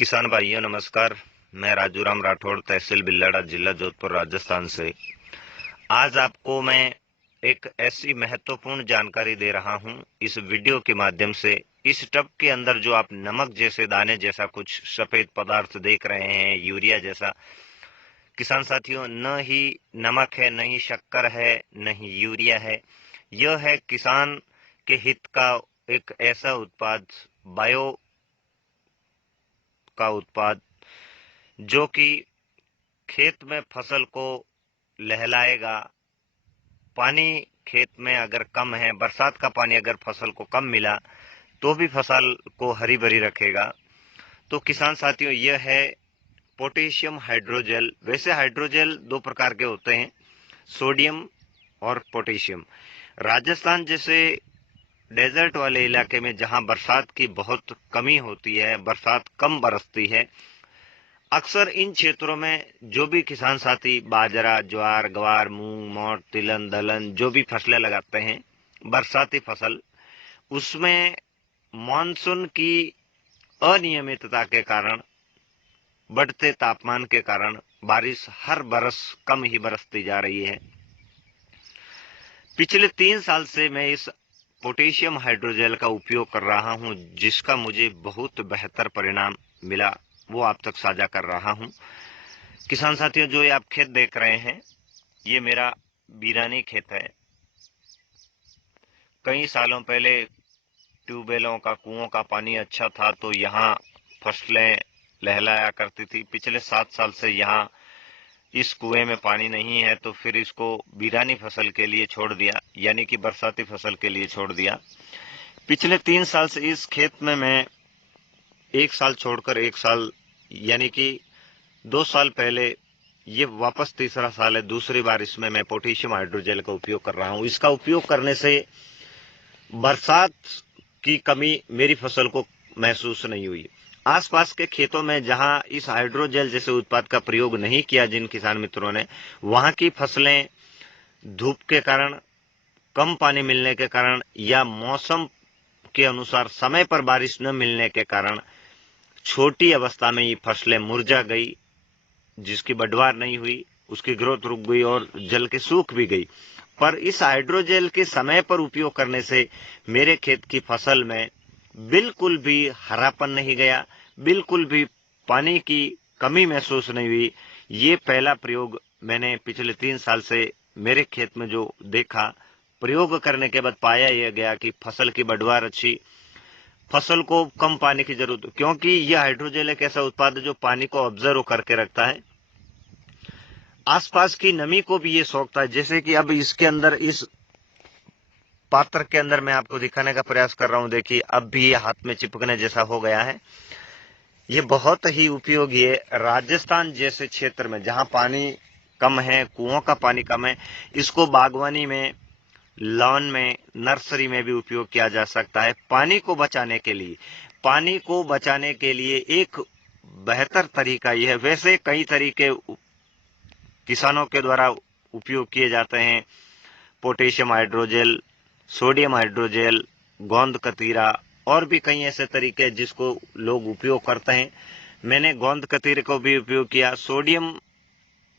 किसान भाइयों नमस्कार। मैं राजूराम राठौड़, तहसील बिल्लाड़ा, जिला जोधपुर, राजस्थान से। आज आपको मैं एक ऐसी महत्वपूर्ण जानकारी दे रहा हूं इस वीडियो के माध्यम से। इस टब के अंदर जो आप नमक जैसे दाने जैसा कुछ सफेद पदार्थ देख रहे हैं, यूरिया जैसा, किसान साथियों, न ही नमक है, न ही शक्कर है, न ही यूरिया है। यह है किसान के हित का एक ऐसा उत्पाद, बायो का उत्पाद, जो कि खेत में फसल को लहलाएगा। पानी खेत में अगर कम है, बरसात का पानी अगर फसल को कम मिला तो भी फसल को हरी भरी रखेगा। तो किसान साथियों, यह है पोटेशियम हाइड्रोजेल। वैसे हाइड्रोजेल दो प्रकार के होते हैं, सोडियम और पोटेशियम। राजस्थान जैसे डेजर्ट वाले इलाके में जहां बरसात की बहुत कमी होती है, बरसात कम बरसती है, अक्सर इन क्षेत्रों में जो भी किसान साथी बाजरा, ज्वार, ग्वार, मूंग, मोट, तिलहन, दलहन जो भी फसलें लगाते हैं, बरसाती फसल, उसमें मानसून की अनियमितता के कारण, बढ़ते तापमान के कारण बारिश हर बरस कम ही बरसती जा रही है। पिछले 3 साल से मैं इस पोटेशियम हाइड्रोजेल का उपयोग कर रहा हूं, जिसका मुझे बहुत बेहतर परिणाम मिला, वो आप तक साझा कर रहा हूं। किसान साथियों, जो ये आप खेत देख रहे हैं, ये मेरा बीरानी खेत है। कई सालों पहले ट्यूबवेलों का, कुओं का पानी अच्छा था तो यहाँ फसलें लहलाया करती थी। पिछले 7 साल से यहाँ इस कुएं में पानी नहीं है, तो फिर इसको बीरानी फसल के लिए छोड़ दिया, यानी कि बरसाती फसल के लिए छोड़ दिया। पिछले 3 साल से इस खेत में मैं एक साल छोड़कर एक साल, यानी कि 2 साल पहले, ये वापस तीसरा साल है, दूसरी बार इसमें मैं पोटेशियम हाइड्रोजेल का उपयोग कर रहा हूं। इसका उपयोग करने से बरसात की कमी मेरी फसल को महसूस नहीं हुई। आसपास के खेतों में जहां इस हाइड्रोजेल जैसे उत्पाद का प्रयोग नहीं किया जिन किसान मित्रों ने, वहां की फसलें धूप के कारण, कम पानी मिलने के कारण या मौसम के अनुसार समय पर बारिश न मिलने के कारण छोटी अवस्था में ये फसलें मुरझा गई, जिसकी बढ़वार नहीं हुई, उसकी ग्रोथ रुक गई और जल के सूख भी गई। पर इस हाइड्रोजेल के समय पर उपयोग करने से मेरे खेत की फसल में बिल्कुल भी हरापन नहीं गया, बिल्कुल भी पानी की कमी महसूस नहीं हुई। ये पहला प्रयोग मैंने पिछले 3 साल से मेरे खेत में जो देखा, प्रयोग करने के बाद पाया यह गया कि फसल की बढ़वार अच्छी, फसल को कम पानी की जरूरत, क्योंकि यह हाइड्रोजेल एक ऐसा उत्पाद है जो पानी को ऑब्जर्व करके रखता है, आसपास की नमी को भी ये सोखता है। जैसे कि अब इसके अंदर, इस पात्र के अंदर मैं आपको दिखाने का प्रयास कर रहा हूं, देखिए अब भी ये हाथ में चिपकने जैसा हो गया है। ये बहुत ही उपयोगी है। राजस्थान जैसे क्षेत्र में जहां पानी कम है, कुओं का पानी कम है, इसको बागवानी में, लॉन में, नर्सरी में भी उपयोग किया जा सकता है। पानी को बचाने के लिए, पानी को बचाने के लिए एक बेहतर तरीका यह है। वैसे कई तरीके किसानों के द्वारा उपयोग किए जाते हैं, पोटेशियम हाइड्रोजेल, सोडियम हाइड्रोजेल, गोंद कतीरा, और भी कई ऐसे तरीके जिसको लोग उपयोग करते हैं। मैंने गोंद कतीरे को भी उपयोग किया, सोडियम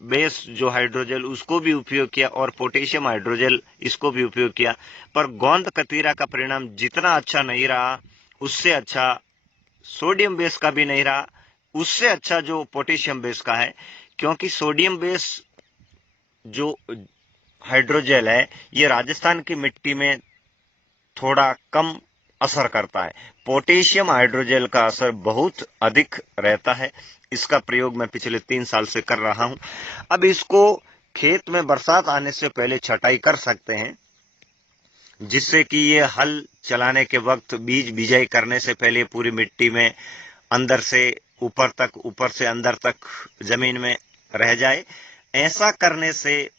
बेस जो हाइड्रोजेल उसको भी उपयोग किया, और पोटेशियम हाइड्रोजेल इसको भी उपयोग किया। पर गोंद कतीरा का परिणाम जितना अच्छा नहीं रहा, उससे अच्छा सोडियम बेस का भी नहीं रहा, उससे अच्छा जो पोटेशियम बेस का है। क्योंकि सोडियम बेस जो हाइड्रोजेल है, ये राजस्थान की मिट्टी में थोड़ा कम असर करता है। पोटेशियम हाइड्रोजेल का असर बहुत अधिक रहता है। इसका प्रयोग मैं पिछले 3 साल से कर रहा हूं। अब इसको खेत में बरसात आने से पहले छटाई कर सकते हैं, जिससे कि ये हल चलाने के वक्त, बीज बिजाई करने से पहले पूरी मिट्टी में अंदर से ऊपर तक, ऊपर से अंदर तक जमीन में रह जाए। ऐसा करने से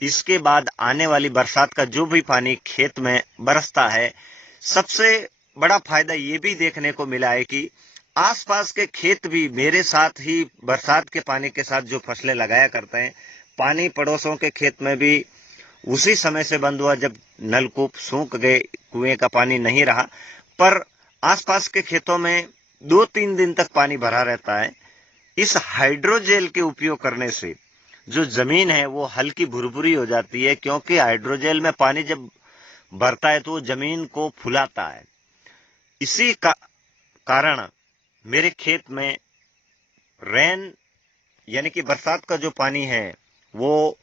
इसके बाद आने वाली बरसात का जो भी पानी खेत में बरसता है, सबसे बड़ा फायदा ये भी देखने को मिला है कि आसपास के खेत भी मेरे साथ ही बरसात के पानी के साथ जो फसलें लगाया करते हैं, पानी पड़ोसों के खेत में भी उसी समय से बंद हुआ जब नलकूप सूख गए, कुएं का पानी नहीं रहा। पर आसपास के खेतों में 2-3 दिन तक पानी भरा रहता है। इस हाइड्रोजेल के उपयोग करने से जो जमीन है वो हल्की भुरभुरी हो जाती है, क्योंकि हाइड्रोजेल में पानी जब भरता है तो वो जमीन को फुलाता है। इसी का कारण मेरे खेत में रेन यानी कि बरसात का जो पानी है वो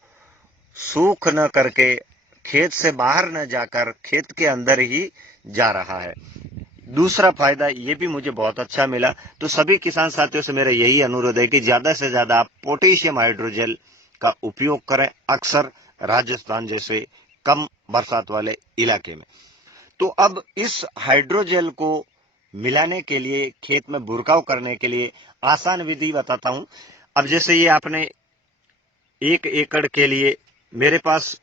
सूख न करके खेत से बाहर न जाकर खेत के अंदर ही जा रहा है। दूसरा फायदा ये भी मुझे बहुत अच्छा मिला। तो सभी किसान साथियों से मेरा यही अनुरोध है कि ज्यादा से ज्यादा आप पोटेशियम हाइड्रोजेल का उपयोग करें, अक्सर राजस्थान जैसे कम बरसात वाले इलाके में। तो अब इस हाइड्रोजेल को मिलाने के लिए, खेत में बुरकाव करने के लिए आसान विधि बताता हूं। अब जैसे ये आपने 1 एकड़ के लिए, मेरे पास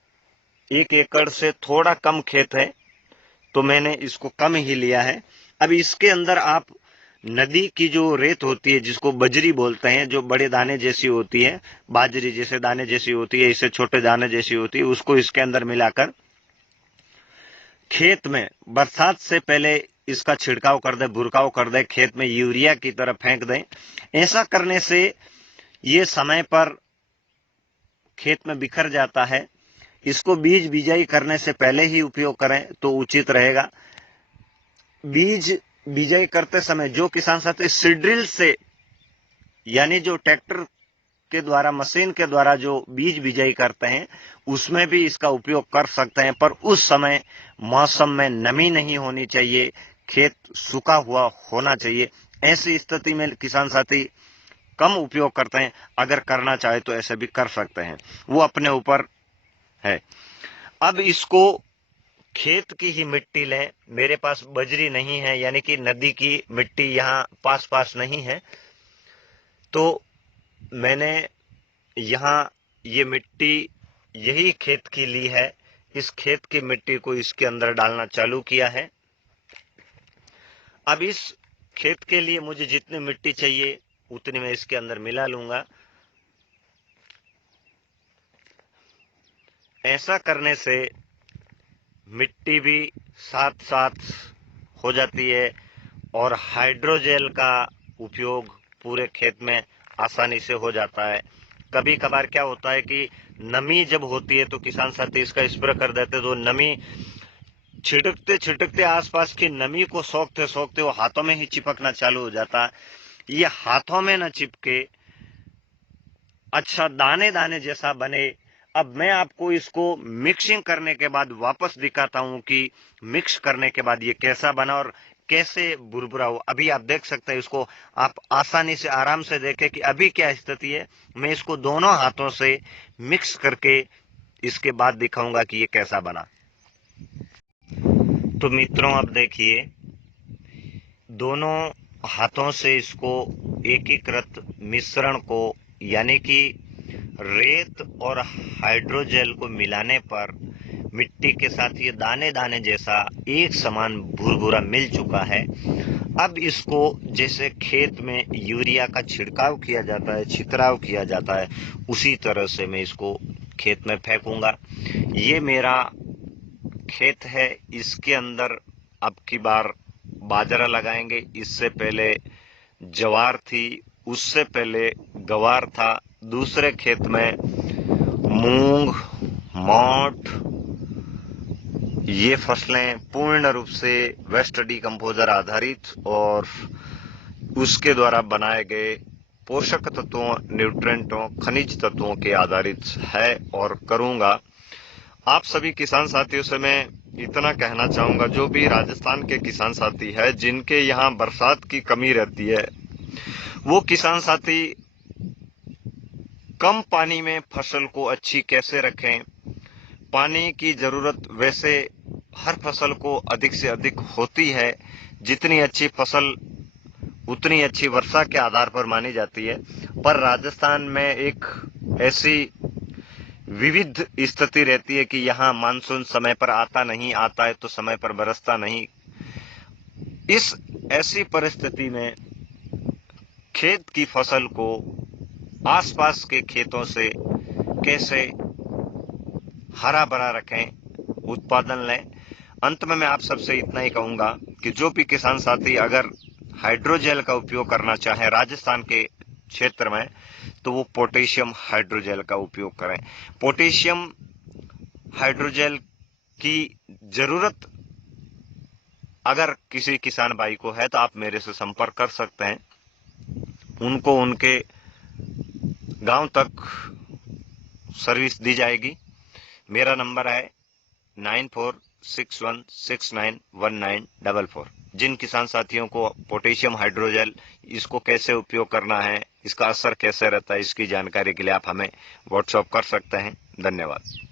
1 एकड़ से थोड़ा कम खेत है तो मैंने इसको कम ही लिया है। अब इसके अंदर आप नदी की जो रेत होती है, जिसको बजरी बोलते हैं, जो बड़े दाने जैसी होती है, बाजरी जैसे दाने जैसी होती है, इससे छोटे दाने जैसी होती है, उसको इसके अंदर मिलाकर खेत में बरसात से पहले इसका छिड़काव कर दे, बुरकाव कर दे, खेत में यूरिया की तरह फेंक दें। ऐसा करने से ये समय पर खेत में बिखर जाता है। इसको बीज बिजाई करने से पहले ही उपयोग करें तो उचित रहेगा। बीज बिजाई करते समय जो किसान साथी सीड्रिल से, यानी जो ट्रैक्टर के द्वारा, मशीन के द्वारा जो बीज बिजाई करते हैं, उसमें भी इसका उपयोग कर सकते हैं, पर उस समय मौसम में नमी नहीं होनी चाहिए, खेत सूखा हुआ होना चाहिए। ऐसी स्थिति में किसान साथी कम उपयोग करते हैं। अगर करना चाहे तो ऐसे भी कर सकते हैं, वो अपने ऊपर है। अब इसको खेत की ही मिट्टी लें। मेरे पास बजरी नहीं है, यानी कि नदी की मिट्टी यहाँ पास पास नहीं है, तो मैंने यहाँ ये मिट्टी यही खेत की ली है। इस खेत की मिट्टी को इसके अंदर डालना चालू किया है। अब इस खेत के लिए मुझे जितनी मिट्टी चाहिए उतनी मैं इसके अंदर मिला लूंगा। ऐसा करने से मिट्टी भी साथ साथ हो जाती है और हाइड्रोजेल का उपयोग पूरे खेत में आसानी से हो जाता है। कभी कभार क्या होता है कि नमी जब होती है तो किसान साथी इसका स्प्रे कर देते, तो नमी छिड़कते छिड़कते आसपास की नमी को सोखते सोखते वो हाथों में ही चिपकना चालू हो जाता है। ये हाथों में न चिपके, अच्छा दाने दाने जैसा बने। अब मैं आपको इसको मिक्सिंग करने के बाद वापस दिखाता हूं कि मिक्स करने के बाद ये कैसा बना और कैसे बुरबुरा हो। अभी आप देख सकते हैं, इसको आप आसानी से आराम से देखें कि अभी क्या स्थिति है। मैं इसको दोनों हाथों से मिक्स करके इसके बाद दिखाऊंगा कि ये कैसा बना। तो मित्रों, अब देखिए, दोनों हाथों से इसको एकीकृत मिश्रण को, यानी कि रेत और हाइड्रोजेल को मिलाने पर मिट्टी के साथ ये दाने दाने जैसा एक समान भुरभुरा मिल चुका है। अब इसको जैसे खेत में यूरिया का छिड़काव किया जाता है, छितराव किया जाता है, उसी तरह से मैं इसको खेत में फेंकूंगा। ये मेरा खेत है, इसके अंदर अब की बार बाजरा लगाएंगे। इससे पहले ज्वार थी, उससे पहले गवार था। दूसरे खेत में मूंग, मोठ, ये फसलें पूर्ण रूप से वेस्ट डीकंपोजर आधारित और उसके द्वारा बनाए गए पोषक तत्वों, न्यूट्रेंटों, खनिज तत्वों के आधारित है और करूंगा। आप सभी किसान साथियों से मैं इतना कहना चाहूंगा, जो भी राजस्थान के किसान साथी है जिनके यहाँ बरसात की कमी रहती है, वो किसान साथी कम पानी में फसल को अच्छी कैसे रखें। पानी की जरूरत वैसे हर फसल को अधिक से अधिक होती है। जितनी अच्छी फसल उतनी अच्छी वर्षा के आधार पर मानी जाती है, पर राजस्थान में एक ऐसी विविध स्थिति रहती है कि यहाँ मानसून समय पर आता नहीं, आता है तो समय पर बरसता नहीं। इस ऐसी परिस्थिति में खेत की फसल को आसपास के खेतों से कैसे हरा भरा रखें, उत्पादन लें। अंत में मैं आप सबसे इतना ही कहूंगा कि जो भी किसान साथी अगर हाइड्रोजेल का उपयोग करना चाहें राजस्थान के क्षेत्र में, तो वो पोटेशियम हाइड्रोजेल का उपयोग करें। पोटेशियम हाइड्रोजेल की जरूरत अगर किसी किसान भाई को है तो आप मेरे से संपर्क कर सकते हैं, उनको उनके गांव तक सर्विस दी जाएगी। मेरा नंबर है 9461691944। जिन किसान साथियों को पोटेशियम हाइड्रोजेल इसको कैसे उपयोग करना है, इसका असर कैसे रहता है, इसकी जानकारी के लिए आप हमें व्हाट्सएप कर सकते हैं। धन्यवाद।